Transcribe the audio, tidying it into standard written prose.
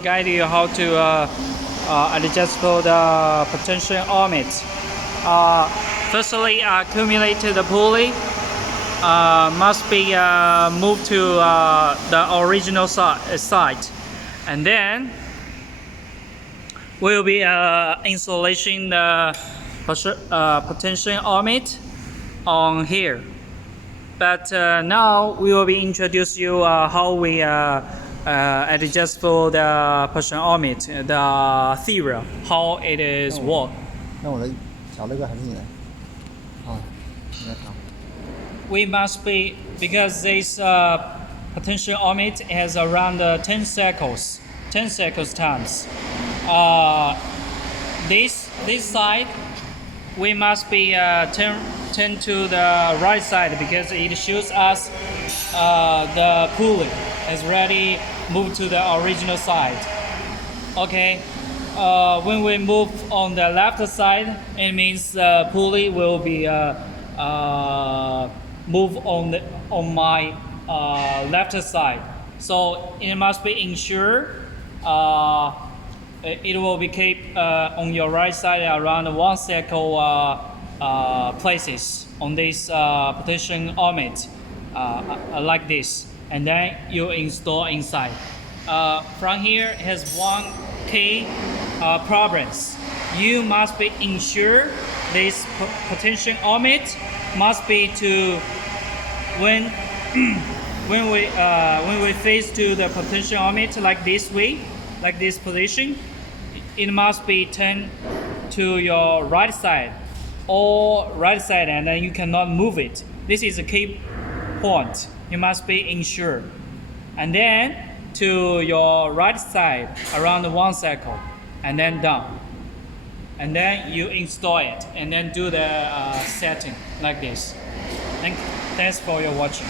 Guide you how to adjust for the potentiometer. Firstly, accumulated pulley must be moved to the original site, and then we'll be installation the potentiometer on here. But now we will be introduce you how we adjust for the potentiometer, the theory, how it is work. 那我的小那个还是你来。你来扛。 We must be, because this potentiometer has around 10 cycles times. This side we must be turn to the right side because it shows us the pulley is ready moved to the original side. Okay. When we move on the left side, it means the pulley will be move on my left side. So it must be ensured it will be kept on your right side around 1 cycle places on this potentiometer like this, and then you install inside. From here has one key problems. You must be ensure this potentiometer must be to when we face to the potentiometer like this way, like this position, it must be turned to your right side and then you cannot move it. This is a key point. You must be ensured. And then to your right side around 1 cycle and then down. And then you install it and then do the setting like this. Thanks for your watching.